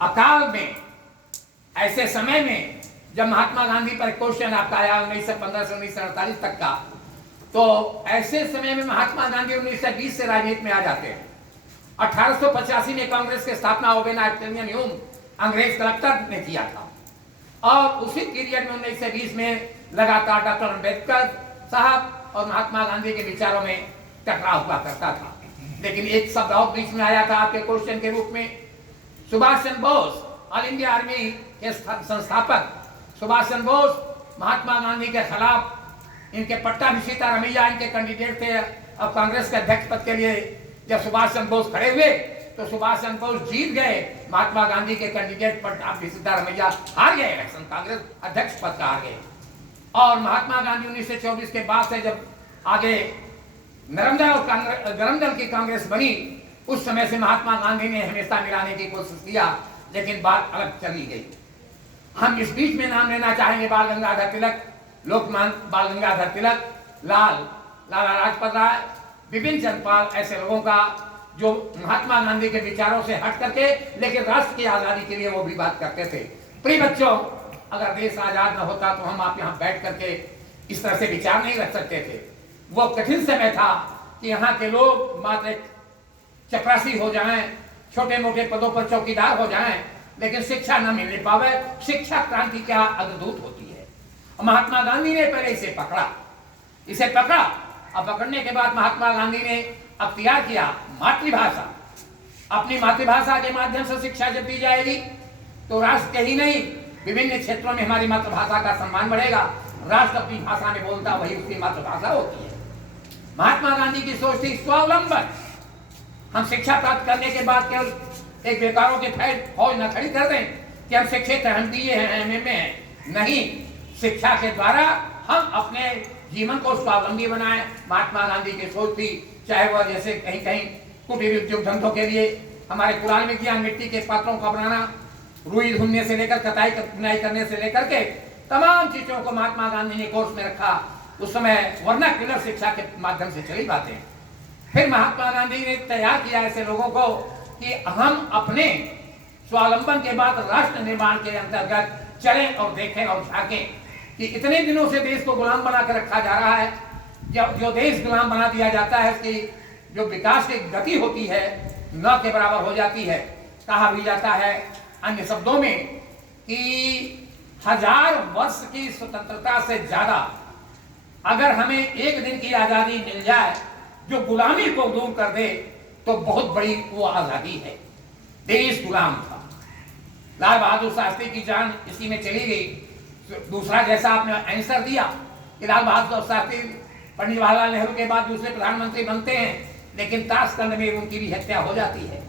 अकाल में, ऐसे समय में जब महात्मा गांधी पर क्वेश्चन आपका आया 1915 से 1948 तक का, तो ऐसे समय में महात्मा गांधी 1920 से राजनीति में आ जाते हैं। 1885 में कांग्रेस की स्थापना ह्यूम अंग्रेज कलेक्टर ने किया था, और उसी पीरियड में 1920 में लगातार डॉक्टर अम्बेडकर साहब और महात्मा गांधी के विचारों में टकराव हुआ करता था। लेकिन एक शब्द और बीच में आया था आपके क्वेश्चन के रूप में। Subhash Chandra Bose, all India army के संस्थापक सुभाष चंद्र बोस महात्मा गांधी के खिलाफ, इनके पट्टा भिषिता रमैया इनके कैंडिडेट थे अब कांग्रेस के अध्यक्ष पद के लिए। जब सुभाष चंद्र बोस खड़े हुए तो सुभाष चंद्र बोस जीत गए, महात्मा गांधी के कैंडिडेट पट्टा भिषिता रमैया हार गए इलेक्शन, कांग्रेस अध्यक्ष पद का हार गए। और महात्मा गांधी 1924 के बाद से जब आगे नरम दल की कांग्रेस बनी, उस समय से महात्मा गांधी ने हमेशा मिलाने की कोशिश किया, लेकिन बात अलग चली गई। हम इस बीच में नाम लेना चाहेंगे बाल गंगाधर तिलक, लोकमान्य बाल गंगाधर तिलक, लाला लाजपत राय, विपिन चंद्र पाल, ऐसे लोगों का जो महात्मा गांधी के विचारों से हट करके लेकिन राष्ट्र की आजादी के लिए वो भी बात करते थे। प्रिय बच्चों, अगर देश आजाद न होता तो हम आप यहाँ बैठ करके इस तरह से विचार नहीं रख सकते थे। वो कठिन समय था कि यहाँ के लोग मात्र चपरासी हो जाएं, छोटे मोटे पदों पर चौकीदार हो जाएं, लेकिन शिक्षा न मिलने पावे। शिक्षा क्रांति क्या अद्भुत होती है। महात्मा गांधी ने पहले इसे पकड़ा। अब पकड़ने के बाद महात्मा गांधी ने अख्तियार किया मातृभाषा। अपनी मातृभाषा के माध्यम से शिक्षा जब दी जाएगी तो राष्ट्र के ही नहीं, विभिन्न क्षेत्रों में हमारी मातृभाषा का सम्मान बढ़ेगा। राष्ट्र अपनी भाषा में बोलता, वही उसकी मातृभाषा होती है। महात्मा गांधी की सोच थी स्वावलंबन। हम शिक्षा प्राप्त करने के बाद केवल एक बेकारों के फौज न खड़ी कर दें कि हम शिक्षित हैं, हम बीए हैं, एमए हैं। नहीं, शिक्षा के द्वारा हम अपने जीवन को स्वावलंबी बनाएं। महात्मा गांधी की सोच थी, चाहे वह जैसे कहीं कहीं कुटीर उद्योग धंधों के लिए हमारे पुराने विज्ञान, मिट्टी के पात्रों का बनाना, रुई धुनने से लेकर कताई बुनाई करने से लेकर के तमाम चीजों को महात्मा गांधी ने कोर्स में रखा। उस समय वर्नाक्युलर शिक्षा के माध्यम से चली बातें। फिर महात्मा गांधी ने तैयार किया ऐसे लोगों को कि हम अपने स्वावलंबन के बाद राष्ट्र निर्माण के अंतर्गत चलें और देखें और झांकें कि इतने दिनों से देश को गुलाम बना कर रखा जा रहा है। जब जो देश गुलाम बना दिया जाता है, उसकी जो विकास की गति होती है न के बराबर हो जाती है। कहा भी जाता है अन्य शब्दों में कि 1000 वर्ष की स्वतंत्रता से ज्यादा अगर हमें एक दिन की आजादी मिल जाए जो गुलामी को दूर कर दे तो बहुत बड़ी वो आजादी है। देश गुलाम था, लाल बहादुर शास्त्री की जान इसी में चली गई। दूसरा, जैसा आपने आंसर दिया कि लाल बहादुर शास्त्री पंडित जवाहरलाल नेहरू के बाद दूसरे प्रधानमंत्री बनते हैं, लेकिन ताशकंद में उनकी भी हत्या हो जाती है,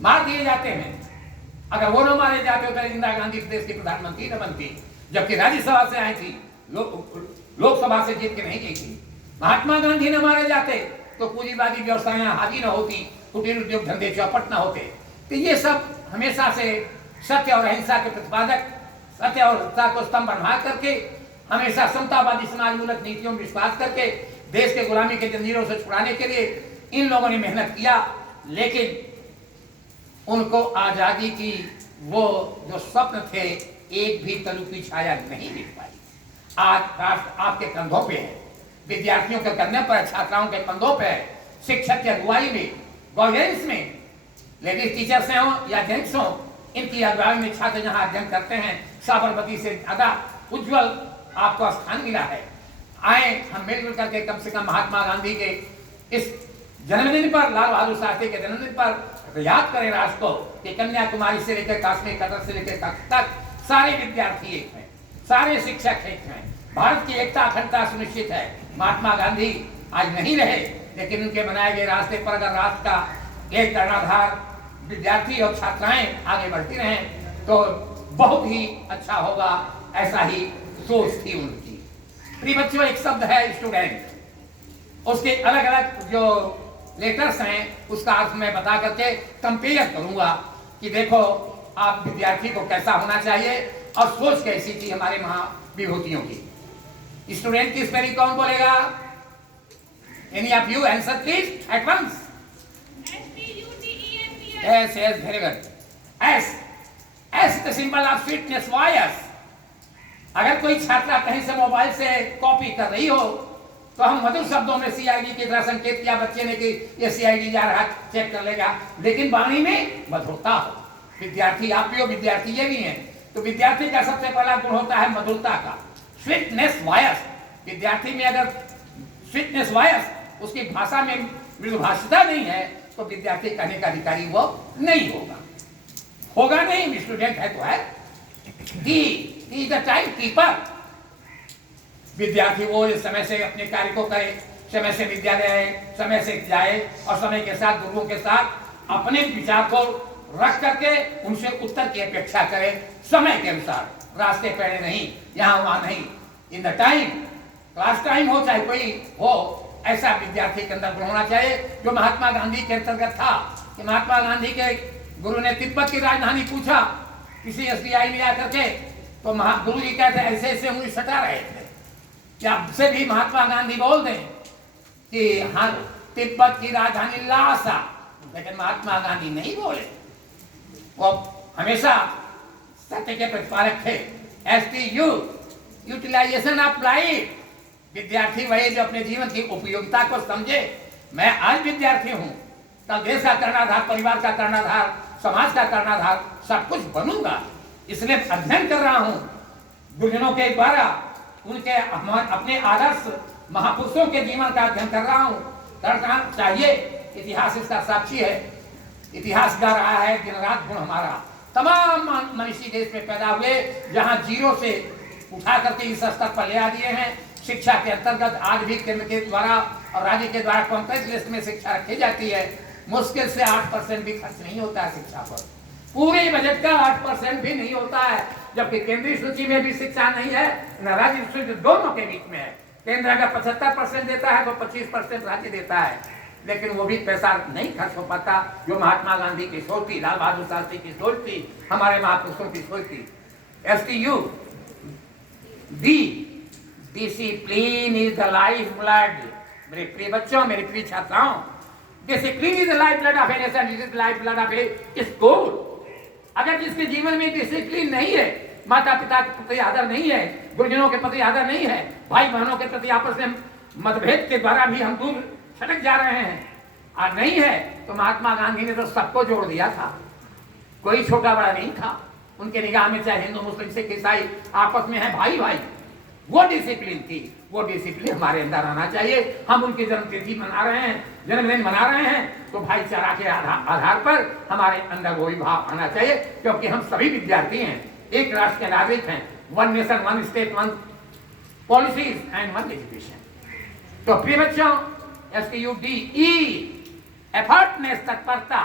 मार दिए जाते हैं। अगर वो न मारे जाते तो इंदिरा गांधी देश की प्रधानमंत्री न बनती, जबकि राज्यसभा से आई थी, लोकसभा से जीत के नहीं गई थी। महात्मा गांधी न मारे जाते तो पूंजीवादी व्यवस्थाएं हावी न होती, कुटीर उद्योग धंधे चौपट न होते। तो ये सब हमेशा से सत्य और अहिंसा के प्रतिपादक, सत्य और हिंसा को स्तंभ बनवा करके हमेशा समतावादी समाज मूलक नीतियों में विश्वास करके देश के गुलामी के जंजीरों से छुड़ाने के लिए इन लोगों ने मेहनत किया। लेकिन उनको आजादी की वो जो स्वप्न थे, एक भी तलु की छाया नहीं दिख पाई। आज राष्ट्र आपके कंधों पे है, विद्यार्थियों के कंधे पर, छात्राओं के कंधों पे है। शिक्षक की अगुवाई में, गाइडेंस में, लेडीज टीचर्स हों या जेंट्स हों, इनकी अगुवाई में छात्र जहां अध्ययन करते हैं, साबरमती से ज्यादा उज्जवल आपको स्थान मिला है। आए हम मिलजुल करके कम से कम महात्मा गांधी के इस जन्मदिन पर, लाल बहादुर शास्त्री के जन्मदिन पर याद करें राष्ट्र को कि कन्याकुमारी से लेकर काश्मीर, कतर से लेकर कच्छ तक सारे विद्यार्थी एक हैं, सारे शिक्षक एक हैं। भारत की एकता अखंडता सुनिश्चित है। महात्मा गांधी आज नहीं रहे, लेकिन उनके बनाए गए रास्ते पर अगर राष्ट्र का एक कर्णाधार विद्यार्थी और छात्राएं आगे बढ़ती रहें तो बहुत ही अच्छा होगा। ऐसा ही सोच थी उनकी। प्रिय बच्चों, एक शब्द है स्टूडेंट, उसके अलग अलग जो लेटर्स हैं उसका अर्थ मैं बता करके कंपेयर करूंगा कि देखो आप विद्यार्थी को कैसा होना चाहिए और सोच कैसी थी हमारे महाविभूतियों की। स्टूडेंट की स्पेलिंग कौन बोलेगा? Any of you answer please at once. S, yes, very good. S, the symbol of sweetness voice. अगर कोई छात्रा कहीं से मोबाइल से कॉपी कर रही हो तो हम मधुर शब्दों में सीआईडी की तरह संकेत किया बच्चे ने कि ये सीआईडी जा रहा, चेक कर लेगा, लेकिन वाणी में मधुरता हो। विद्यार्थी आप भी हो, विद्यार्थी ये भी हैं, तो विद्यार्थी का सबसे पहला गुण होता है मधुरता का, स्वीटनेस वॉयस। विद्यार्थी में अगर स्वीटनेस वॉयस, उसकी भाषा में मृदुभाषिता नहीं है तो विद्यार्थी कहने का अधिकारी वो नहीं होगा नहीं, स्टूडेंट है तो है। D is the time keeper. विद्यार्थी वो समय से अपने कार्य को करे, समय से विद्यालय आए, समय से जाए और समय के साथ गुरुओं के साथ अपने विचार को रख करके उनसे उत्तर की अपेक्षा करे, समय के अनुसार, रास्ते पहले नहीं, यहाँ वहां नहीं, in the time, class time हो चाहे कोई हो, ऐसा विद्यार्थी के अंदर होना चाहिए। जो महात्मा गांधी के अंतर्गत था कि महात्मा गांधी के गुरु ने तिब्बत की राजधानी पूछा किसी एसबीआई में जाकर के, तो गुरु जी कहते ऐसे ऐसे उंगली सटा रहे थे कि अब से भी महात्मा गांधी बोल दें कि हाँ तिब्बत की राजधानी लासा, लेकिन महात्मा गांधी नहीं बोले, वो हमेशा सत्य के प्रतिपादक थे। STU, utilization of life. विद्यार्थी वही जो अपने जीवन की उपयोगिता को समझे। मैं आज विद्यार्थी हूँ, कल देश का कर्णाधार, परिवार का कर्णाधार, समाज का कर्णाधार, सब कुछ बनूंगा, इसलिए अध्ययन कर रहा हूँ गुरुजनों के द्वारा, उनके अपने आदर्श महापुरुषों के जीवन का अध्ययन कर रहा हूँ, करना चाहिए। इतिहास इसका साक्षी है, इतिहास गा रहा है दिन रात गुण हमारा। तमाम मनुष्य देश में पैदा हुए, जहाँ जीरो से उठा करके इस स्तर पर ले आ दिए हैं। शिक्षा के अंतर्गत आज भी केंद्र के द्वारा और राज्य के द्वारा कॉम्प्लेक्स लिस्ट में शिक्षा रखी जाती है। मुश्किल से 8% भी खर्च नहीं होता है शिक्षा पर, पूरे बजट का 8% भी नहीं होता है, जबकि केंद्रीय सूची में भी शिक्षा नहीं है, न राज्य सूची, दोनों के बीच में है। केंद्र अगर 75% देता है तो 25% राज्य देता है, लेकिन वो भी पैसा नहीं खर्च हो पाता। जो महात्मा गांधी की सोच थी, लाल बहादुर शास्त्री की सोच थी, हमारे महापुरुषों की सोच थी। एसटीयू, D, discipline is the life blood. मेरे प्रिय बच्चों, मेरे प्रिय छात्राओं, discipline is the life blood of a nation, is the life blood of A school. अगर जिसके जीवन में डिसिप्लिन नहीं है, माता पिता के प्रति आदर नहीं है, गुरुजनों के प्रति आदर नहीं है, भाई बहनों के प्रति आपस में मतभेद के द्वारा भी हम दूर छटक जा रहे हैं, और नहीं है तो महात्मा गांधी ने तो सबको जोड़ दिया था, कोई छोटा बड़ा नहीं था। उनके निगाह में चाहे हिंदू मुस्लिम सिख ईसाई आपस में है भाई भाई, वो डिसिप्लिन थी। वो डिसिप्लिन हमारे अंदर आना चाहिए। हम उनकी जन्मतिथि मना रहे हैं, जन्मदिन मना रहे हैं, तो भाईचारा के आधार पर हमारे अंदर वही भाव आना चाहिए, क्योंकि हम सभी विद्यार्थी हैं, एक राष्ट्र के नागरिक हैं। One nation, one state, one policies and one education. तो प्रिय बच्चों, STUD, E, एफर्टनेस, तत्परता।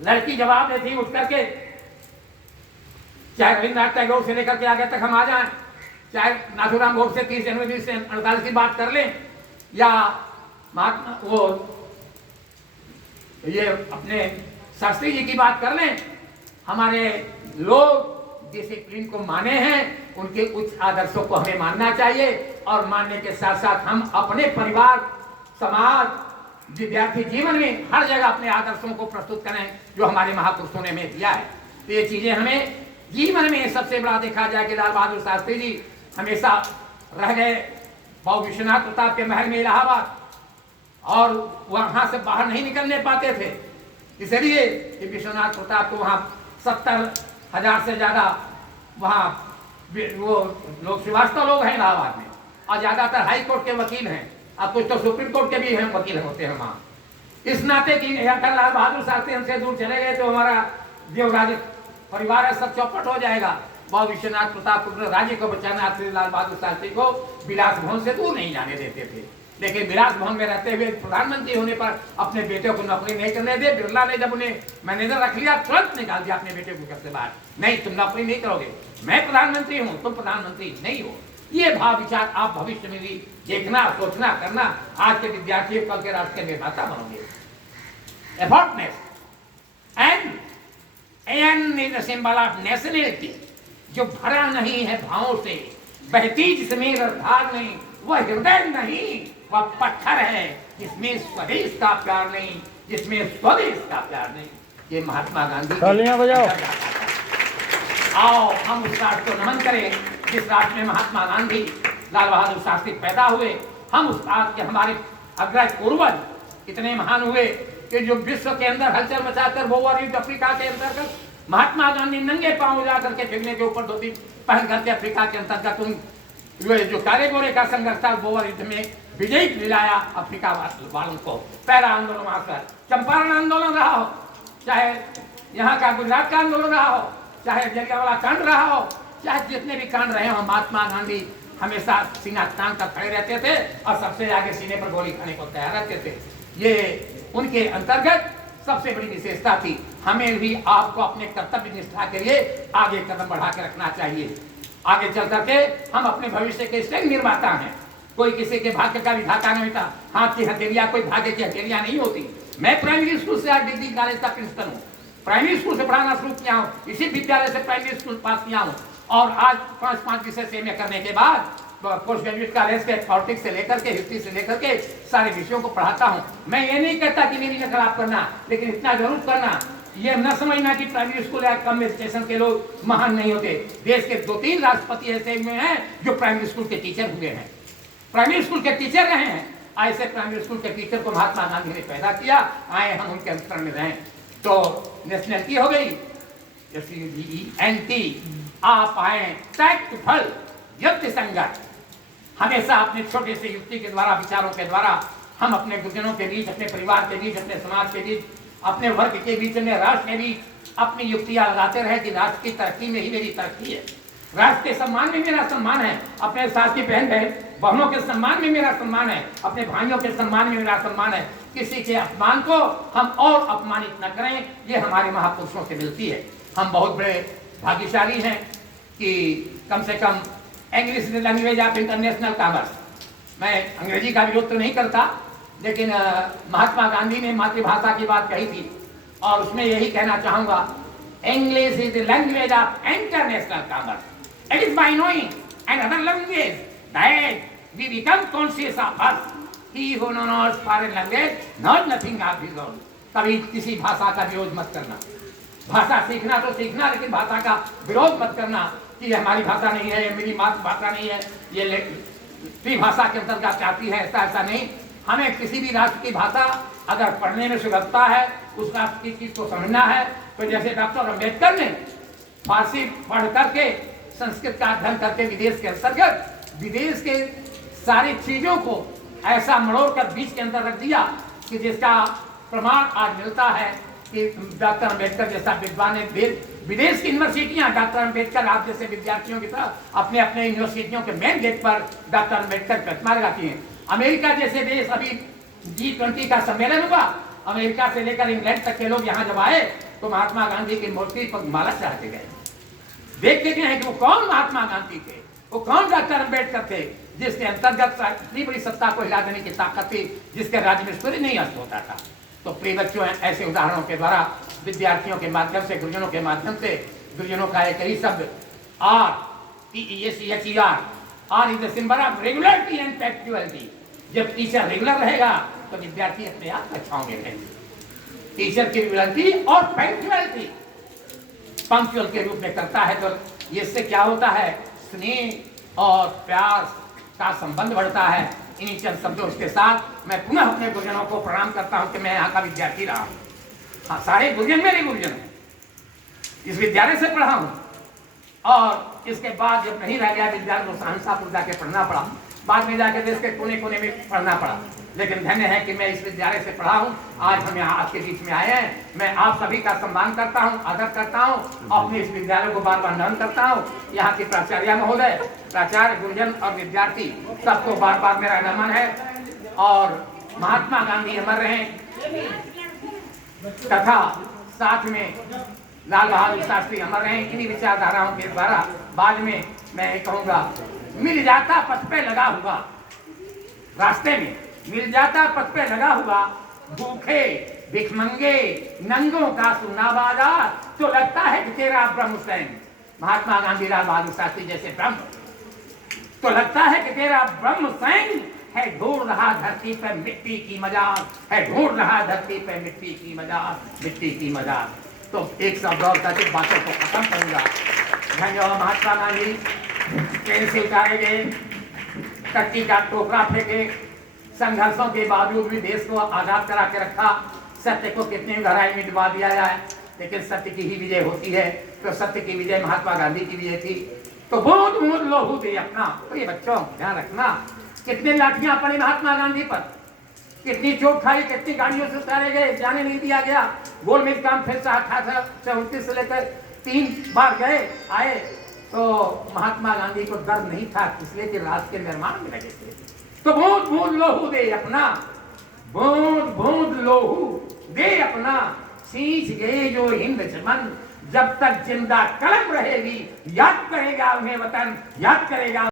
लड़की जवाब देती उठ करके, चाहे रविन्द्रनाथ टैगोर से लेकर के आगे तक हम आ जाएं, चाहे नाथुराम गोडसे 30 जनवरी 1948 की बात कर लें, या महात्मा वो ये अपने शास्त्री जी की बात कर लें, हमारे लोग डिसिप्लिन को माने हैं, उनके उच्च आदर्शों को हमें मानना चाहिए, और मानने के साथ साथ हम अपने परिवार, समाज, विद्यार्थी जीवन में हर जगह अपने आदर्शों को प्रस्तुत करें जो हमारे महापुरुषों ने हमें दिया है। तो ये चीजें हमें जीवन में सबसे बड़ा देखा जाए कि लाल बहादुर शास्त्री जी हमेशा रह गए भाव विश्वनाथ प्रताप के महल में इलाहाबाद, और वहां से बाहर नहीं निकलने पाते थे, इसलिए कि विश्वनाथ प्रताप को वहां 70,000 से ज्यादा वहां वो लोग श्रीवास्तव लोग हैं इलाहाबाद में, और ज्यादातर हाई कोर्ट के वकील हैं, अब कुछ तो सुप्रीम कोर्ट के भी हैं वकील होते हैं वहां। इस नाते की अगर लाल बहादुर शास्त्री हमसे दूर चले गए तो हमारा जो राज्य परिवार है सब चौपट हो जाएगा। भाव विश्वनाथ प्रताप राज्य को बचाना, लाल बहादुर शास्त्री को विलास भवन से दूर नहीं जाने देते थे, लेकिन विलास भवन में रहते हुए प्रधानमंत्री होने पर अपने बेटे को नौकरी नहीं करने दे। बिरला ने जब उन्हें मैनेजर रख लिया, तुरंत निकाल दिया अपने बेटे को घर से बाहर, नहीं तुम नौकरी नहीं करोगे, मैं प्रधानमंत्री हूँ, तुम प्रधानमंत्री नहीं हो। ये भाव विचार आप भविष्य में भी देखना, सोचना, करना। आज के विद्यार्थी कल के राष्ट्र के निर्माता बनोगे। एफर्टनेस and is the symbol of nationality. जो भरा नहीं है भावों से, बहती जिसमें रसधार नहीं, वह हृदय नहीं, वह पत्थर है जिसमें स्वदेश का प्यार नहीं, जिसमें स्वदेश का प्यार नहीं। ये महात्मा गांधी तालियां बजाओ। आओ हम उस राष्ट्र को नमन करें जिस राष्ट्र में महात्मा गांधी, लाल बहादुर शास्त्री पैदा हुए। हम उस राष्ट्र के हमारे अग्रज पूर्वज इतने महान हुए कि जो विश्व के अंदर हलचल मचाकर वो युद्ध अफ्रीका के अंतर्गत महात्मा गांधी नंगे पांव जा करके फिरने के ऊपर धोती पहन करके अफ्रीका के अंतर्गत उन जो काले गोरे का संघर्ष था वो युद्ध में विजयी दिलाया अफ्रीका वालों को। पहला आंदोलन वहां पर चंपारण आंदोलन रहा हो, चाहे यहाँ का गुजरात का आंदोलन रहा हो, चाहे जलियांवाला कांड रहा हो, चाहे जितने भी कांड रहे हो, महात्मा गांधी हमेशा सीना तान कर खड़े रहते थे और सबसे आगे सीने पर गोली खाने को तैयार रहते थे। ये उनके अंतर्गत सबसे बड़ी विशेषता थी। हमें भी आपको अपने कर्तव्य निष्ठा के लिए आगे कदम बढ़ा के रखना चाहिए। आगे चल करके हम अपने भविष्य के स्वयं निर्माता हैं। कोई किसी के भाग्य का विधाता नहीं होता। हाथ की हथेलियां कोई भाग्य की हथेलियां नहीं होती। मैं प्राइमरी स्कूल से आज डिग्री कॉलेज का प्रिंसिपल हूँ। प्राइमरी स्कूल से पढ़ाना शुरू किया हूँ, इसी विद्यालय से प्राइमरी स्कूल पास किया हूँ और आज 5 विषय से एमए करने के बाद पोस्ट ग्रेजुएट कॉलेज के पॉलिटिक्स से लेकर के हिस्ट्री से लेकर के सारे विषयों को पढ़ाता हूँ। मैं ये नहीं कहता कि मेरी में खराब करना, लेकिन इतना जरूर करना ये न समझना कि प्राइमरी स्कूल या कम एजुकेशन के लोग महान नहीं होते। देश के 2-3 राष्ट्रपति ऐसे हुए हैं जो प्राइमरी स्कूल के टीचर हुए हैं, प्राइमरी स्कूल के टीचर रहे हैं। ऐसे प्राइमरी स्कूल के टीचर को महात्मा गांधी ने पैदा किया, आए हम उनके अनुसरण में रहें। तो नेशनलिटी हो गई SUGENT, आप आए टैक्ट फल युक्ति संगत। हमेशा अपने छोटे से युक्ति के द्वारा, विचारों के द्वारा हम अपने गुरुजनों के बीच, अपने परिवार के बीच, अपने समाज के बीच, अपने वर्ग के बीच, अपने राष्ट्र के बीच अपनी युक्तियां लगाते रहे कि राष्ट्र की तरक्की में ही मेरी तरक्की है, राष्ट्र के सम्मान में मेरा सम्मान है, अपने साथी बहन बहनों के सम्मान में मेरा सम्मान है, अपने भाइयों के सम्मान में मेरा सम्मान है। किसी के अपमान को हम और अपमानित न करें, ये हमारे महापुरुषों से मिलती है। हम बहुत बड़े भाग्यशाली हैं कि कम से कम English language of international commerce, मैं अंग्रेजी का विरोध तो नहीं करता, लेकिन महात्मा गांधी ने मातृभाषा की बात कही थी और उसमें यही कहना चाहूंगा, English is the language of international commerce. It is by knowing another language that we become conscious of us. He who knows foreign language not nothing of his own. कभी किसी भाषा का विरोध मत करना। भाषा सीखना तो सीखना, लेकिन भाषा का विरोध मत करना कि ये हमारी भाषा नहीं है, ये मेरी मातृभाषा नहीं है, ये त्रिभाषा के अंतर्गत आती है। ऐसा नहीं। हमें किसी भी राष्ट्र की भाषा अगर पढ़ने में सुगमता है, उस राष्ट्र की चीज को समझना है, तो जैसे डॉक्टर अम्बेडकर ने फारसी पढ़ करके संस्कृत का अध्ययन करके विदेश के अंतर्गत विदेश के सारी चीजों को ऐसा मरोड़ कर बीच के अंदर रख दिया कि जिसका प्रमाण आज मिलता है कि डॉक्टर अम्बेडकर जैसा विद्वान ने विदेश की यूनिवर्सिटियां, डॉक्टर अम्बेडकर आप जैसे विद्यार्थियों की तरह अपने अपने यूनिवर्सिटियों के मेन गेट पर डॉक्टर अम्बेडकर प्रतिमा लगाती हैं। अमेरिका जैसे देश, अभी G20 का सम्मेलन हुआ, अमेरिका से लेकर इंग्लैंड तक के लोग यहाँ जब आए तो महात्मा गांधी की मूर्ति पर माला चढ़ाते गए। देखते गए हैं कि वो कौन महात्मा गांधी थे, वो कौन डॉक्टर अम्बेडकर थे, जिसके अंतर्गत इतनी बड़ी सत्ता को हिला देने की ताकत थी, जिसके राज्य में सूर्य नहीं अस्त होता था। तो प्रिय बच्चों, ऐसे उदाहरणों के द्वारा विद्यार्थियों के माध्यम से, गुरुजनों के माध्यम से, गुरुजनों का एक ही शब्द RTECHER, R is the symbol of regularity and punctuality. जब टीचर रेगुलर रहेगा तो विद्यार्थी अपने आप अच्छा होंगे। टीचर की रेगुलरिटी और पंक्चुअलिटी पंक्चुअल के रूप में करता है तो इससे क्या होता है, स्नेह और प्यार का संबंध बढ़ता है। इन्हीं चंद शब्दों के साथ मैं पुनः अपने गुरुजनों को प्रणाम करता हूं कि मैं यहाँ का विद्यार्थी रहा हूँ। हाँ, सारे गुरुजन मेरे गुरुजन हैं, इस विद्यालय से पढ़ा हूँ और इसके बाद जब नहीं रह गया विद्यालय को सहनसापुर जाके पढ़ना पड़ा, बाद में जाके देश के कोने कोने में पढ़ना पड़ा, लेकिन धन्य है कि मैं इस विद्यालय से पढ़ा हूँ। आज हम यहाँ आपके बीच में आए हैं। मैं आप सभी का सम्मान करता हूँ, आदर करता हूँ, अपने इस विद्यालय को बार बार नमन करता हूँ। यहाँ की प्राचार्य महोदय, प्राचार्य, गुरुजन और विद्यार्थी सबको बार बार मेरा नमन है। और महात्मा गांधी अमर रहें तथा साथ में लाल बहादुर शास्त्री अमर रहें। इन्हीं विचारधाराओं के द्वारा बाद में मैं कहूँगा, मिल जाता पथ पे लगा हुआ, रास्ते में मिल जाता पथ पे लगा हुआ, भूखे भिखमंगे नंगों का सुना बाजार, तो लगता है कि तेरा ब्रह्म सैन। महात्मा गांधी, लाल बहादुर शास्त्री जैसे ब्रह्म, तो लगता है कि तेरा ब्रह्म सैन है। ढूंढ रहा धरती पे मिट्टी की मजाक, है ढूंढ रहा धरती पे मिट्टी की मजाक, मिट्टी की मजाक। तो एक शब्द और करके बातों को खत्म करूंगा। जो महात्मा गांधी ट्रेन से उतारे गए, कच्ची का टोकरा फेंके, संघर्षों के बावजूद भी देश को आजाद करा के रखा। सत्य को कितनी गहराई में डुबा दिया जाए, लेकिन सत्य की ही विजय होती है। तो सत्य की विजय महात्मा गांधी की विजय थी। तो बूंद बूंद लोहू दे अपना। तो ये बच्चों ध्यान रखना, कितने लाठियां पड़ी महात्मा गांधी पर, कितनी चोट खाई, कितनी गाड़ियों से उतारे गए, जाने नहीं दिया गया। गोलमेज काम फिर 1929 से लेकर 3 बार गए आए। तो महात्मा गांधी को डर नहीं था, इसलिए कि राष्ट्र के निर्माण में लगे थे। तो बूंद बूंद लोहू दे अपना, बूंद बूंद लोहू दे अपना, सींच गए जो हिंद चमन, जब तक जिंदा कलम रहेगी याद करेगा उन्हें वतन, याद करेगा।